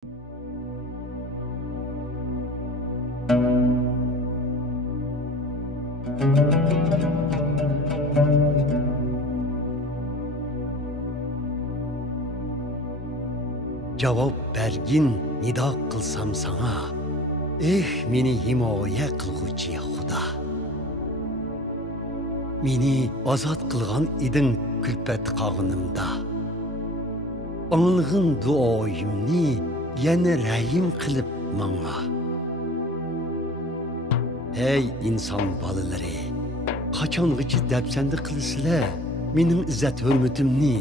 Cevap bergin nida qilsam sana, meni himoya qilg'uchi Xudo. Meni ozod qilgan eding kulfat qog'inimda. Ang'in duoyimni yana rahim qilib manga. Ey inson bolalari, qachongacha dafsanda qilsizlar mening izzat hurmatimni?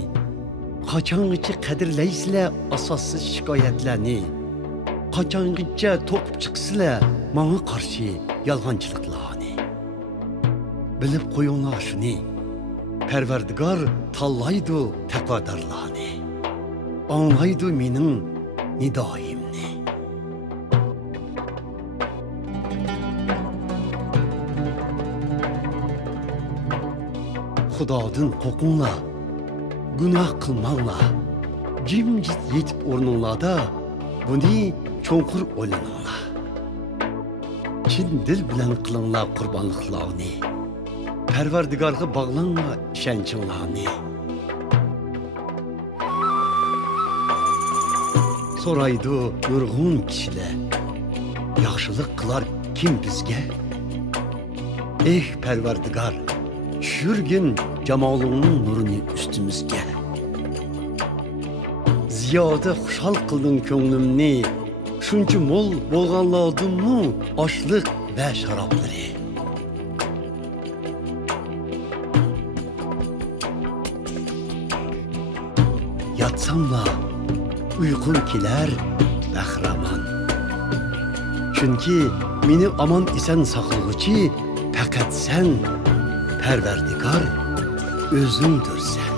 Qachongacha qadrlaysizlar asossiz shikoyatlarni? Qachongacha to'qib chiqsizlar menga qarshi yolg'onchiliklarni? Bilib qo'yinglar shuni, Parvardigor tanlaydi taqvodorlarni, anglaydi mening nidoyimni. Xudodan qo'rqinglar, gunoh qilmanglar. Jimjit yetib o'rninglarda buni cho'nqur o'ylaninglar. Chin dil bilan qilinglar qurbonliklarni. Parvardigorga bog'langlar ishonchinglarni. So'raydi nurg'un kishilar, yaxshilik qilar kim bizga? Parvardigor, tushirgin jamolingning nurini ustimizga. Ziyoda xushal qilding ko'nglimni, shuncha mo'l bo'lganlardimmi oshliq va sharoblari. Yatsamlar uyqum kelar bahramon. Chunki meni omon eson saqlag'uchi faqat sen, Parvardigor, o'zingdirsan.